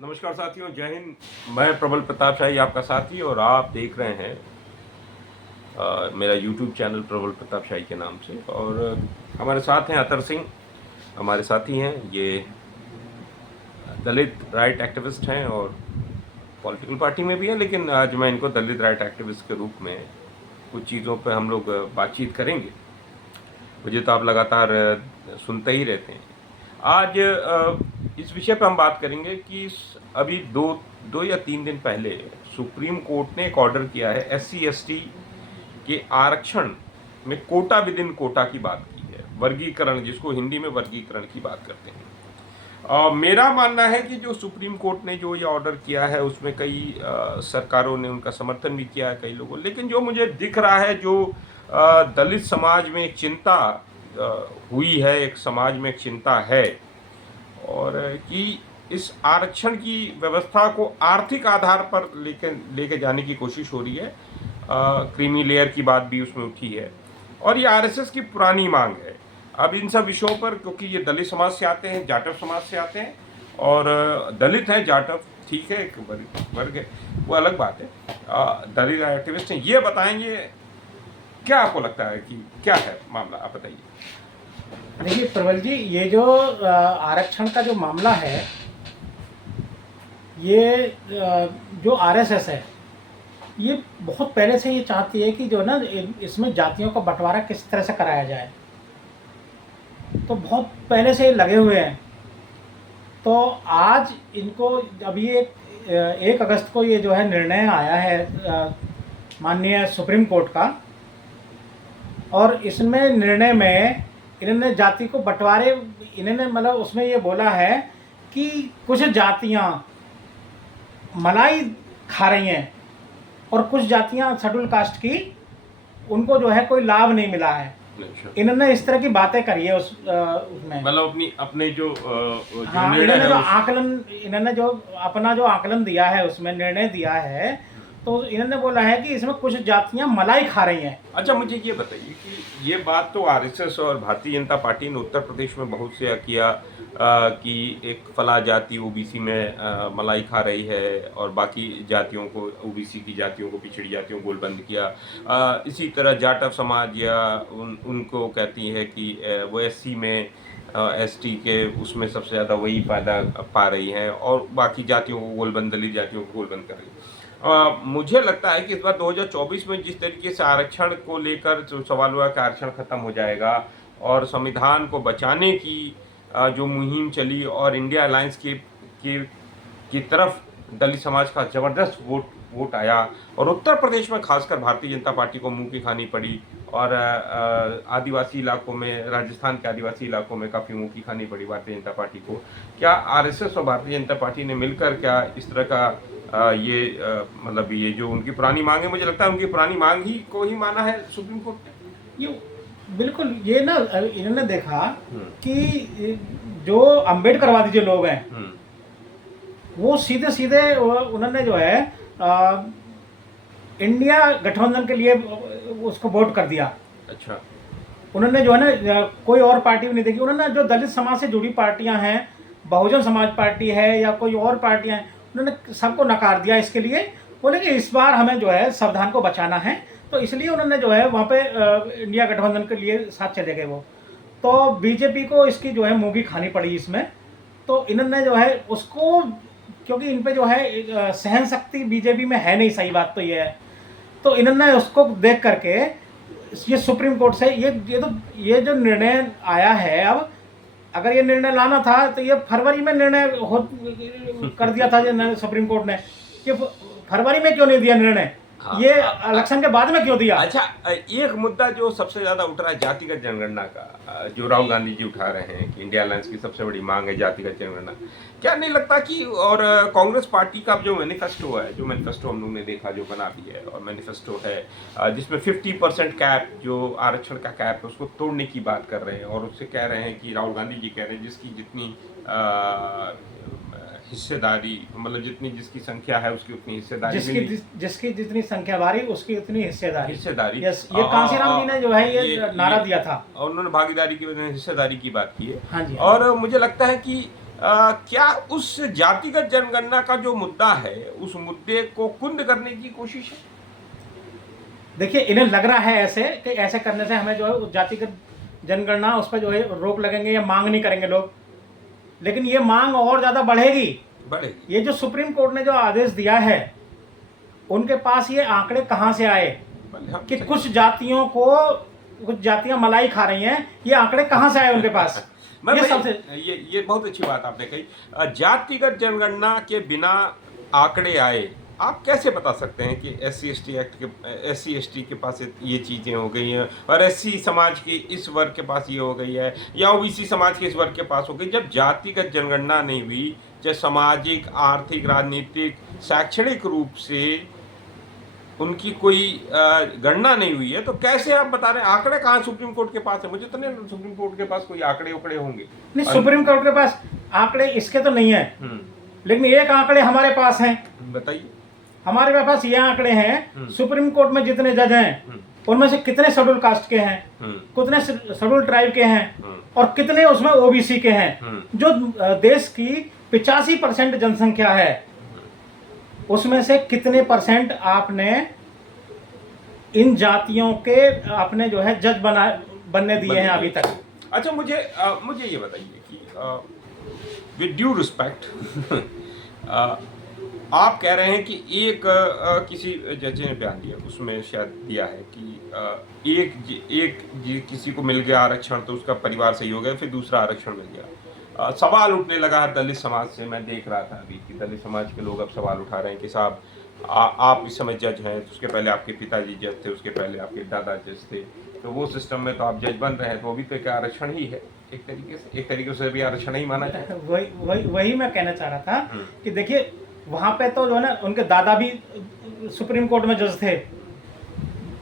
नमस्कार साथियों, जय हिंद। मैं प्रबल प्रताप शाही आपका साथी और आप देख रहे हैं मेरा यूट्यूब चैनल प्रबल प्रताप शाही के नाम से। और हमारे साथ हैं अतर सिंह, हमारे साथी हैं। ये दलित राइट एक्टिविस्ट हैं और पॉलिटिकल पार्टी में भी हैं, लेकिन आज मैं इनको दलित राइट एक्टिविस्ट के रूप में कुछ चीज़ों पर हम लोग बातचीत करेंगे। मुझे तो आप लगातार सुनते ही रहते हैं। आज इस विषय पर हम बात करेंगे कि अभी दो या तीन दिन पहले सुप्रीम कोर्ट ने एक ऑर्डर किया है SC ST के आरक्षण में कोटा विद इन कोटा की बात की है, वर्गीकरण, जिसको हिंदी में वर्गीकरण की बात करते हैं। मेरा मानना है कि जो सुप्रीम कोर्ट ने जो ये ऑर्डर किया है उसमें कई सरकारों ने उनका समर्थन भी किया है, कई लोगों, लेकिन जो मुझे दिख रहा है, जो दलित समाज में एक चिंता हुई है, एक समाज में एक चिंता है, और कि इस आरक्षण की व्यवस्था को आर्थिक आधार पर लेके जाने की कोशिश हो रही है। क्रीमी लेयर की बात भी उसमें उठी है और ये RSS की पुरानी मांग है। अब इन सब विषयों पर, क्योंकि ये दलित समाज से आते हैं, जाटव समाज से आते हैं, और दलित हैं, जाटव ठीक है, एक वर्ग है, वो अलग बात है। दलित एक्टिविस्ट हैं, ये बताएंगे क्या आपको लगता है कि क्या है मामला, आप बताइए। देखिए प्रबल जी, ये जो आरक्षण का जो मामला है, ये जो RSS है, ये बहुत पहले से ये चाहती है कि जो ना इसमें जातियों का बंटवारा किस तरह से कराया जाए। तो बहुत पहले से लगे हुए हैं। तो आज इनको अभी 1 अगस्त को ये जो है निर्णय आया है माननीय सुप्रीम कोर्ट का, और इसमें निर्णय में इन्होंने जाति को बंटवारे, इन्होंने मतलब उसमें ये बोला है कि कुछ जातियां मलाई खा रही हैं और कुछ जातियां शेड्यूल कास्ट की, उनको जो है कोई लाभ नहीं मिला है। इन्होंने इस तरह की बातें करी है उसमें, मतलब अपने जो हाँ, निर्णय इन्होंने जो अपना जो आकलन दिया है, उसमें निर्णय दिया है, तो इन्होंने बोला है कि इसमें कुछ जातियां मलाई खा रही हैं। अच्छा, मुझे ये बताइए कि ये बात तो RSS और भारतीय जनता पार्टी ने उत्तर प्रदेश में बहुत से किया कि एक फला जाति OBC में मलाई खा रही है और बाकी जातियों को, OBC की जातियों को, पिछड़ी जातियों को गोलबंद किया। इसी तरह जाटव समाज या उनको कहती है कि वो SC में ST के उसमें सबसे ज़्यादा वही फायदा पा रही हैं और बाकी जातियों को गोलबंद, दलित जातियों को गोलबंद कर रही है। मुझे लगता है कि इस बार 2024 में जिस तरीके से आरक्षण को लेकर जो सवाल हुआ कि आरक्षण खत्म हो जाएगा और संविधान को बचाने की जो मुहिम चली और इंडिया अलायंस की तरफ दलित समाज का जबरदस्त वोट आया और उत्तर प्रदेश में खासकर भारतीय जनता पार्टी को मुंह की खानी पड़ी और आदिवासी इलाकों में, राजस्थान के आदिवासी इलाकों में काफ़ी मुंह की खानी पड़ी भारतीय जनता पार्टी को। क्या RSS और भारतीय जनता पार्टी ने मिलकर क्या इस तरह का मतलब ये जो उनकी पुरानी मांग है, मुझे लगता है उनकी पुरानी मांग ही को ही माना है सुप्रीम कोर्ट ने? ये बिल्कुल, ये ना इन्होंने देखा कि जो अम्बेडकरवादी जो लोग हैं, वो सीधे सीधे उन्होंने जो है इंडिया गठबंधन के लिए उसको वोट कर दिया। अच्छा, उन्होंने जो है ना कोई और पार्टी भी नहीं देखी। उन्होंने जो दलित समाज से जुड़ी पार्टियां हैं, बहुजन समाज पार्टी है या कोई और पार्टियां हैं, उन्होंने सबको नकार दिया। इसके लिए बोले कि इस बार हमें जो है संविधान को बचाना है, तो इसलिए उन्होंने जो है वहाँ पे इंडिया गठबंधन के लिए साथ चले गए वो। तो बीजेपी को इसकी जो है मुँह खानी पड़ी इसमें। तो इन्होंने जो है उसको, क्योंकि इन पे जो है सहन शक्ति बीजेपी में है नहीं, सही बात तो ये है, तो इन्होंने उसको देख करके ये सुप्रीम कोर्ट से ये जो निर्णय आया है, अब अगर ये निर्णय लाना था तो ये फरवरी में निर्णय कर दिया था सुप्रीम कोर्ट ने। ये फरवरी में क्यों नहीं दिया निर्णय? ये इलेक्शन के बाद में क्यों दिया? अच्छा, एक मुद्दा जो सबसे ज्यादा उठ रहा है जातिगत जनगणना का, जो राहुल गांधी जी उठा रहे हैं कि इंडिया अलायंस की सबसे बड़ी मांग है जातिगत जनगणना। क्या नहीं लगता कि, और कांग्रेस पार्टी का जो मैनिफेस्टो है, जो मैनिफेस्टो हम लोग ने देखा, जो बना भी है, और मैनिफेस्टो है जिसमें 50% कैप, जो आरक्षण का कैप है, उसको तोड़ने की बात कर रहे हैं और उससे कह रहे हैं कि राहुल गांधी जी कह रहे हैं जिसकी जितनी हिस्सेदारी, मतलब जिसकी संख्या है उसकी उतनी हिस्सेदारी, जिसकी जितनी संख्या बारी उसकी उतनी हिस्सेदारी। यस, ये कांशीराम जी ने जो है ये नारा दिया था और उन्होंने भागीदारी की बजाय हिस्सेदारी की बात की है। हाँ जी। और मुझे लगता है कि क्या उस जातिगत जनगणना का जो मुद्दा है उस मुद्दे को कुंद करने की कोशिश है? देखिए, इन्हें लग रहा है ऐसे कि ऐसे करने से हमें जो है उस जातिगत जनगणना उस पर जो है रोक लगेंगे या मांग नहीं करेंगे लोग, लेकिन ये मांग और ज़्यादा बढ़ेगी। बढ़ेगी। ये जो सुप्रीम कोर्ट ने जो आदेश दिया है, उनके पास ये आंकड़े कहाँ से आए कि कुछ जातियों को, कुछ जातियां मलाई खा रही हैं, ये आंकड़े कहाँ से आए उनके पास? ये सबसे ये बहुत अच्छी बात आपने कही। जातिगत जनगणना के बिना आंकड़े आए, आप कैसे बता सकते हैं कि SC/ST के पास ये चीज़ें हो गई हैं और SC समाज के इस वर्ग के पास ये हो गई है या OBC समाज के इस वर्ग के पास हो गई? जब जातिगत जनगणना नहीं हुई, जब सामाजिक, आर्थिक, राजनीतिक, शैक्षणिक रूप से उनकी कोई गणना नहीं हुई है, तो कैसे आप बता रहे हैं? आंकड़े कहाँ सुप्रीम कोर्ट के पास है? मुझे तो नहीं सुप्रीम कोर्ट के पास कोई आंकड़े उकड़े होंगे। नहीं, सुप्रीम कोर्ट के पास आंकड़े इसके तो नहीं है, लेकिन एक आंकड़े हमारे पास हैं। बताइए। हमारे पास ये आंकड़े हैं, सुप्रीम कोर्ट में जितने जज हैं उनमेन से कितने शेड्यूल कास्ट के हैं, कितने शेड्यूल ट्राइब के हैं और कितने उसमें OBC के हैं। जो देश की 85% जनसंख्या है, उसमें से कितने % आपने इन जातियों के अपने जो है जज बनने दिए हैं अभी तक? अच्छा, मुझे ये बताइए कि विद ड्यू रिस्पेक्ट आप कह रहे हैं कि एक किसी जज ने बयान दिया, उसमें शायद दिया है कि एक किसी को मिल गया आरक्षण तो उसका परिवार सही हो गया, फिर दूसरा आरक्षण मिल गया। सवाल उठने लगा है दलित समाज से। मैं देख रहा था अभी कि दलित समाज के लोग अब सवाल उठा रहे हैं कि साहब आप इस समय जज हैं, तो उसके पहले आपके पिताजी जज थे, उसके पहले आपके दादा जज थे, तो वो सिस्टम में तो आप जज बन रहे हैं, तो वो भी तो एक आरक्षण ही है एक तरीके से भी आरक्षण ही माना जाए। वही मैं कहना चाह रहा था कि देखिए, वहाँ पे तो जो है ना, उनके दादा भी सुप्रीम कोर्ट में जज थे,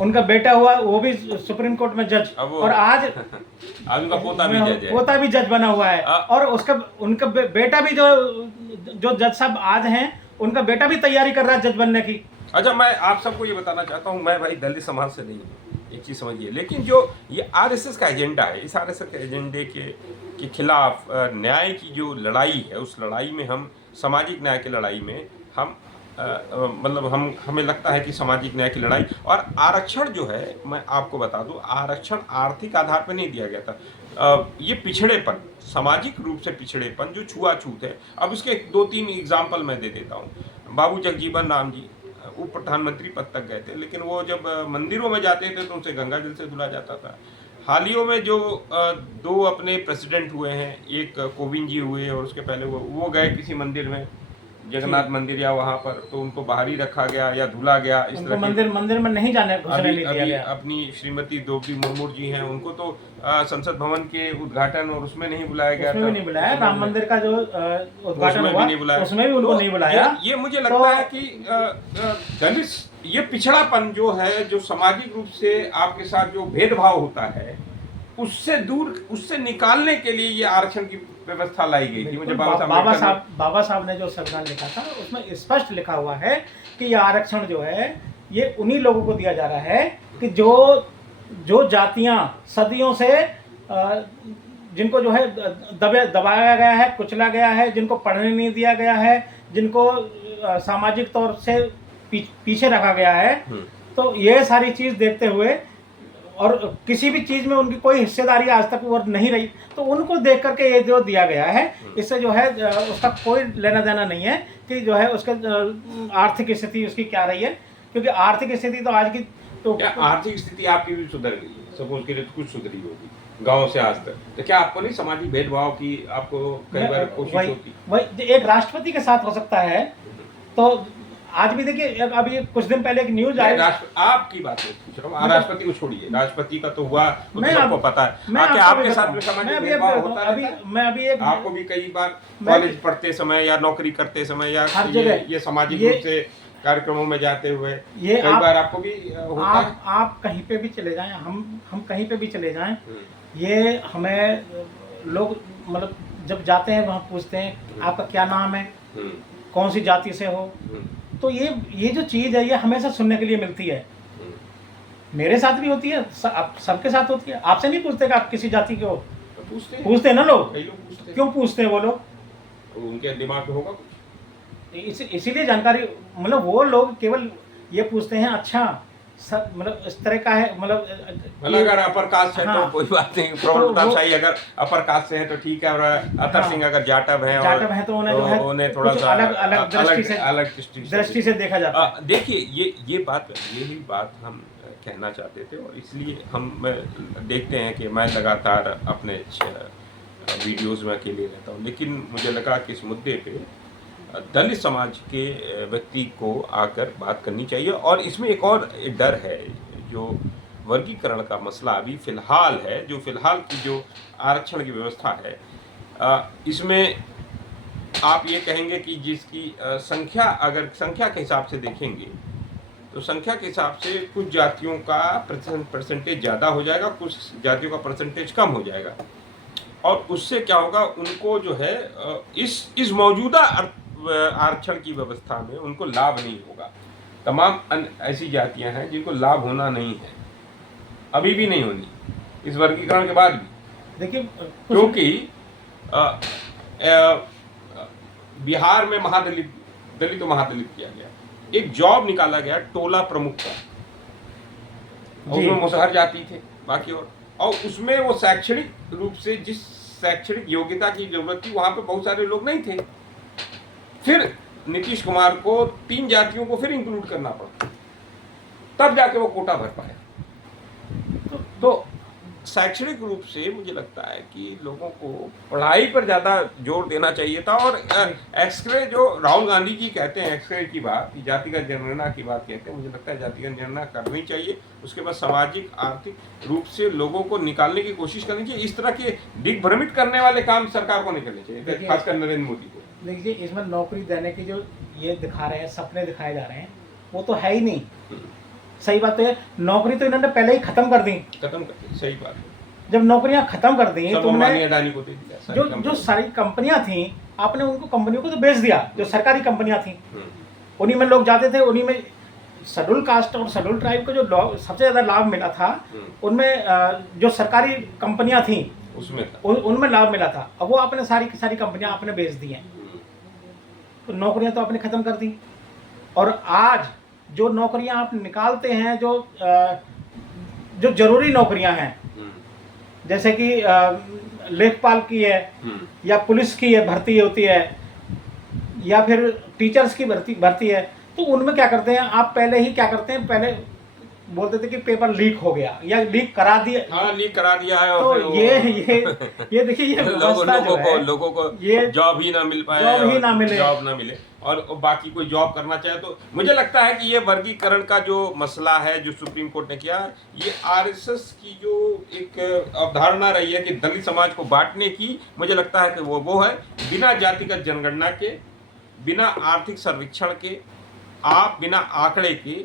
उनका बेटा हुआ वो भी सुप्रीम कोर्ट में जज, और आज उनका पोता भी जज बना हुआ है। और उनका बेटा भी जो जज साहब आज हैं, उनका बेटा भी तैयारी कर रहा है जज बनने की। अच्छा, मैं आप सबको ये बताना चाहता हूँ, मैं भाई दलित समाज से नहीं हूँ, एक चीज़ समझिए, लेकिन जो ये RSS का एजेंडा है, इस RSS के एजेंडे के खिलाफ न्याय की जो लड़ाई है, उस लड़ाई में हम सामाजिक न्याय की लड़ाई में हम मतलब हमें लगता है कि सामाजिक न्याय की लड़ाई और आरक्षण जो है, मैं आपको बता दूं, आरक्षण आर्थिक आधार पर नहीं दिया गया था। ये पिछड़ेपन, सामाजिक रूप से पिछड़ेपन, जो छुआछूत है। अब इसके 2-3 एग्जाम्पल मैं दे देता हूँ। बाबू जगजीवन राम जी उप प्रधानमंत्री पद तक गए थे, लेकिन वो जब मंदिरों में जाते थे तो उनसे गंगा जल से धुला जाता था। हालियों में जो 2 अपने प्रेसिडेंट हुए हैं, एक कोविंद जी हुए और उसके पहले वो गए किसी मंदिर में, जगन्नाथ मंदिर या वहाँ पर, तो उनको बाहर ही रखा गया या धुला गया। इस तरह मंदिर में नहीं जाने घुसने नहीं दिया गया। अपनी श्रीमती द्रौपदी मुर्मू जी हैं, उनको तो संसद भवन के उद्घाटन और उसमें नहीं बुलाया गया, उसमें भी नहीं बुलाया। राम मंदिर का जो उद्घाटन हुआ उसमें भी उनको नहीं बुलाया। ये मुझे लगता है कि दलित, ये पिछड़ापन जो है, जो सामाजिक रूप से आपके साथ जो भेदभाव होता है, उससे दूर, उससे निकालने के लिए ये आरक्षण की व्यवस्था लाई गई थी। मुझे बाबा साहब ने जो संविधान लिखा था उसमें स्पष्ट लिखा हुआ है कि ये आरक्षण जो है ये उन्हीं लोगों को दिया जा रहा है कि जो जातियां सदियों से जिनको जो है दबाया गया है, कुचला गया है, जिनको पढ़ने नहीं दिया गया है, जिनको सामाजिक तौर से पीछे रखा गया है, तो ये सारी चीज़ देखते हुए और किसी भी चीज़ में उनकी कोई हिस्सेदारी आज तक वो नहीं रही, तो उनको देख करके ये जो दिया गया है, इससे जो है उसका कोई लेना देना नहीं है कि जो है उसके आर्थिक स्थिति उसकी क्या रही है, क्योंकि आर्थिक स्थिति तो आज की तो आर्थिक स्थिति आपकी भी सुधर गई है, सपोज के लिए तो कुछ सुधरी होगी गांव से आज तक, तो क्या आपको नहीं सामाजिक भेदभाव की आपको कई बार कोशिश होती? वही एक राष्ट्रपति के साथ हो सकता है। तो आज भी देखिए, अभी कुछ दिन पहले एक न्यूज आई, आपकी बात पूछ रहा हूँ, राष्ट्रपति को छोड़िए, राष्ट्रपति का तो हुआ, तो सबको पता है। आपके साथ में सामाजिक भेदभाव होता है? आपको भी कई बार कॉलेज पढ़ते समय या नौकरी करते समय या ये सामाजिक रूप से कार्यक्रमों में जाते हुए कई बार आपको भी होता है? आप कहीं पे भी चले जाएं, हम कहीं पे भी चले जाएं, ये हमें लोग मतलब जब जाते हैं वहाँ पूछते हैं आपका क्या नाम है, कौन सी जाति से हो, तो ये जो चीज़ है ये हमेशा सुनने के लिए मिलती है। मेरे साथ भी होती है, सबके साथ होती है। आपसे नहीं पूछते कि आप किसी जाति के हो? पूछते हैं ना लोग। क्यों पूछते हैं वो लोग? उनके दिमाग में होगा कुछ। इसीलिए जानकारी, मतलब वो लोग केवल ये पूछते हैं, अच्छा सब मतलब इस तरह का है, मतलब मतलब अगर अपर कास्ट है हाँ, तो कोई बात नहीं, प्रबल तो प्रताप वो शाही अगर अपर कास्ट से है तो ठीक है, और अतर हाँ, सिंह अगर जाटव है और जाटव है तो उन्हें जो है उन्हें थोड़ा कुछ सा अलग अलग दृष्टि से अलग दृष्टि से देखा जाता है। देखिए यही बात हम कहना चाहते थे, और इसलिए हम देखते हैं कि मैं लगातार अपने वीडियोस में अकेले रहता हूँ, लेकिन मुझे लगा कि इस मुद्दे पे दलित समाज के व्यक्ति को आकर बात करनी चाहिए। और इसमें एक और डर है, जो वर्गीकरण का मसला अभी फ़िलहाल है, जो फ़िलहाल की जो आरक्षण की व्यवस्था है, इसमें आप ये कहेंगे कि जिसकी संख्या, अगर संख्या के हिसाब से देखेंगे तो संख्या के हिसाब से कुछ जातियों का परसेंटेज ज़्यादा हो जाएगा, कुछ जातियों का परसेंटेज कम हो जाएगा, और उससे क्या होगा, उनको जो है इस मौजूदा आरक्षण की व्यवस्था में उनको लाभ नहीं होगा। तमाम ऐसी जातियां हैं जिनको लाभ होना नहीं है, अभी भी नहीं होनी, इस वर्गीकरण के बाद भी। देखिए क्योंकि बिहार में दलित महादलित किया गया, एक जॉब निकाला गया टोला प्रमुख का, उसमें मुसहर जाति थे बाकी, और उसमें वो शैक्षणिक रूप से जिस शैक्षणिक योग्यता की जरूरत थी वहां पे बहुत सारे लोग नहीं थे। फिर नीतीश कुमार को 3 जातियों को फिर इंक्लूड करना पड़ा, तब जाके वो कोटा भर पाया। तो शैक्षणिक रूप से मुझे लगता है कि लोगों को पढ़ाई पर ज़्यादा जोर देना चाहिए था। और एक्सरे जो राहुल गांधी जी कहते हैं, एक्सरे की बात, जातिगत जनगणना की बात कहते हैं, मुझे लगता है जातिगत जनगणना करनी चाहिए, उसके बाद सामाजिक आर्थिक रूप से लोगों को निकालने की कोशिश करनी चाहिए। इस तरह के दिग्भ्रमित करने वाले काम सरकार को नहीं करने चाहिए, खासकर नरेंद्र मोदी को। देखिए इसमें नौकरी देने की जो ये दिखा रहे हैं, सपने दिखाए जा रहे हैं, वो तो है ही नहीं। सही बात है, नौकरी तो इन्होंने पहले ही खत्म कर दी। सही बात है। जब नौकरियां खत्म कर दी तो अडानी को दे दिया, जो सारी कंपनियां थी, आपने उनको कंपनियों को तो बेच दिया, जो सरकारी कंपनियां थी उन्हीं में लोग जाते थे, उन्हीं में शेड्यूल कास्ट और शेड्यूल ट्राइब को जो सबसे ज्यादा लाभ मिला था, उनमें जो सरकारी कंपनियां थी उनमें लाभ मिला था। अब वो आपने सारी कंपनियां आपने बेच दी हैं, तो नौकरियां तो आपने खत्म कर दी। और आज जो नौकरियां आप निकालते हैं, जो जरूरी नौकरियां हैं, जैसे कि लेखपाल की है, या पुलिस की है भर्ती होती है, या फिर टीचर्स की भर्ती है, तो उनमें क्या करते हैं, आप पहले ही क्या करते हैं, पहले बोलते थे कि पेपर लीक हो गया या लीक करा दिया। हाँ, लीक करा दिया है। तो और ये देखिए, ये लोगों को ये जॉब ही ना मिल पाए, जॉब ना मिले, और बाकी कोई जॉब करना चाहे तो मुझे लगता है कि ये वर्गीकरण का जो मसला है, जो सुप्रीम कोर्ट ने किया, ये आरएसएस की जो एक अवधारणा रही है कि दलित समाज को बांटने की, मुझे लगता है कि वो है बिना जातिगत जनगणना के, बिना आर्थिक सर्वेक्षण के, आप बिना आंकड़े के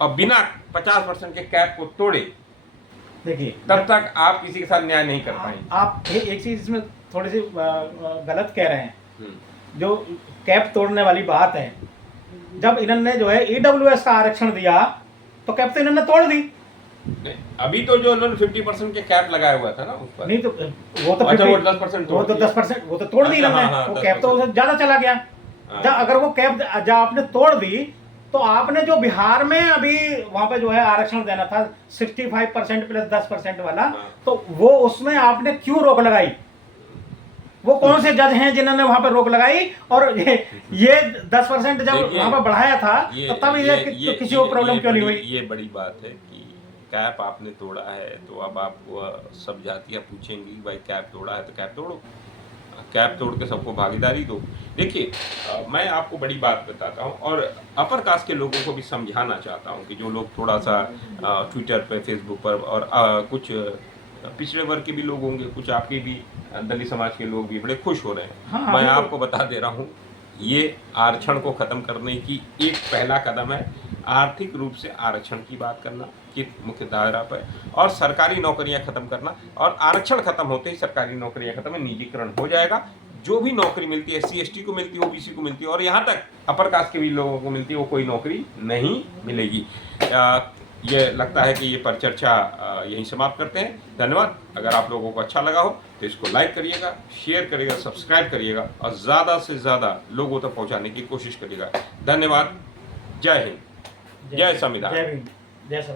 और बिना 50% के कैप को तोड़े, देखिए तब तक आप किसी के साथ न्याय नहीं कर पाएंगे। आप एक चीज इसमें थोड़ी सी गलत कह रहे हैं, जो कैप तोड़ने वाली बात है, जब इन्होंने जो है ईडब्ल्यूएस का आरक्षण दिया तो कैप तो इन्होंने तोड़ दी। अभी तो जो उन्होंने 50% के कैप लगाया हुआ था ना उस पर, नहीं तो वो तो 10% वो तो 10% वो तो तोड़ दी इन्होंने। वो कैप तो ज्यादा चला गया। अगर वो कैप जब आपने तोड़ दी, तो आपने जो बिहार में अभी वहां पे जो है आरक्षण देना था 65% प्लस 10% वाला, तो वो उसमें आपने क्यों रोक लगाई? वो कौन से जज हैं जिन्होंने वहां पर रोक लगाई? और ये 10% जब वहां पर बढ़ाया था, तो तब ये किसी को प्रॉब्लम क्यों नहीं हुई? ये बड़ी बात है कि कैप आपने तोड़ा है, तो अब आपको सब जातियां पूछेंगी भाई कैप तोड़ा है तो कैप तोड़ो, कैप तोड़ के सबको भागीदारी दो। देखिए मैं आपको बड़ी बात बताता हूँ, और अपर कास्ट के लोगों को भी समझाना चाहता हूँ कि जो लोग थोड़ा सा ट्विटर पे, फेसबुक पर, और कुछ पिछड़े वर्ग के भी लोग होंगे, कुछ आपके भी दलित समाज के लोग भी बड़े खुश हो रहे हैं। हाँ, मैं आपको बता दे रहा हूँ, ये आरक्षण को ख़त्म करने की एक पहला कदम है। आर्थिक रूप से आरक्षण की बात करना कि मुख्य धारा पर, और सरकारी नौकरियां खत्म करना, और आरक्षण खत्म होते ही सरकारी नौकरियां खत्म है, निजीकरण हो जाएगा। जो भी नौकरी मिलती है, SC ST को मिलती है, OBC को मिलती है, और यहाँ तक अपर कास्ट के भी लोगों को मिलती है, वो कोई नौकरी नहीं मिलेगी। ये लगता है कि ये परिचर्चा यहीं समाप्त करते हैं। धन्यवाद। अगर आप लोगों को अच्छा लगा हो तो इसको लाइक करिएगा, शेयर करिएगा, सब्सक्राइब करिएगा और ज़्यादा से ज़्यादा लोगों तक पहुंचाने की कोशिश करिएगा। धन्यवाद। जय हिंद, जय संविधान। जय भीम, जय संविधान।